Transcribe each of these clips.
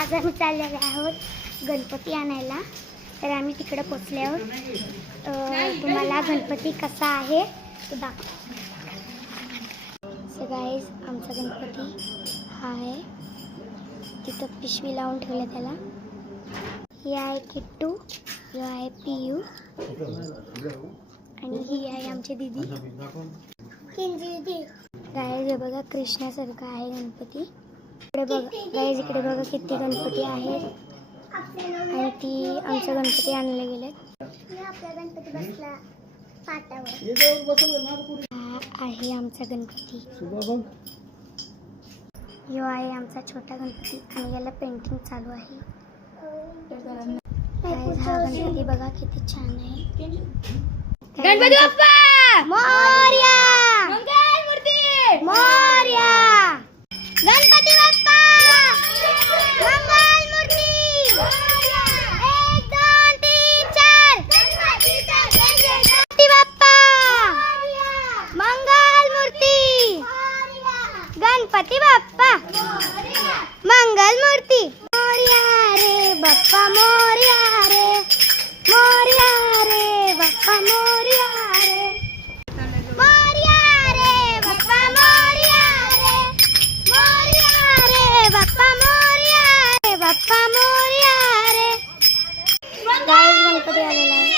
आज आम्ही चाललेलो आहोत गणपती आणायला. तर आम्ही तिकडे पोचले आहोत. तुम्हाला गणपती कसा आहे तो दाखव. सो गाईज, आमचा गणपती हा आहे. तिथं पिशवी लावून ठेवलं त्याला. ही आहे किट्टू, ही आहे पियू आणि ही आहे आमची दीदी. गाईज हे बघा, कृष्णासारखा आहे गणपती. इकडे बघा गाईज, इकडे बघा किती गणपती आहेत. आणि ती आमचा गणपती आणले गेले. आपला गणपती बसला पाटावर. हा आहे आमचा गणपती. यो आहे आमचा छोटा गणपती आणि याला पेंटिंग चालू आहे. हा गणपती बघा किती छान आहे. गणपती बाप्पा मोरया, मंगल मूर्ती मोरया. गणपती बाप्पा मंगल मूर्ती. 1 2 3 4. गणपती बाप्पा मंगल मूर्ती. गणपती बाप्पा मंगल मूर्ती. मोरया रे बाप्पा, मोरया रे, मोरया रे बाप्पा, मोरया रे, मोरया रे बाप्पा, मोरया रे, मोरया रे बाप्पा, मोरया रे बाप्पा, मोरया रे. गाईज गणपती आलेला आहे.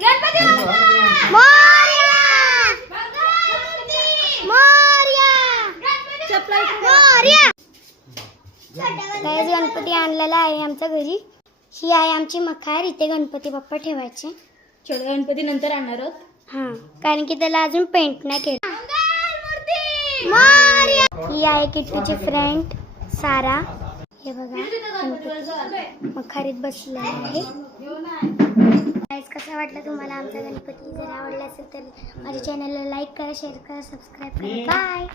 गणपती मोरया, मोरया, मोरया. गाईज गणपती आणलेला आहे आमच्या घरी. ही आहे आमची मखार. इथे गणपती बाप्पा ठेवायचे. छोटा गणपती नंतर आणणार आहोत. हा, कारण की त्याला अजून पेंट नाही केलं. मोरया. ही आहे किट्टूची फ्रेंड सारा. हे बघा गणपती मखारीत बसलेला आहे. गाईज कसा वाटला तुम्हाला आमचा गणपती? जर आवडला असेल तर माझ्या चॅनलला लाईक करा, शेअर करा, सबस्क्राईब करा. बाय.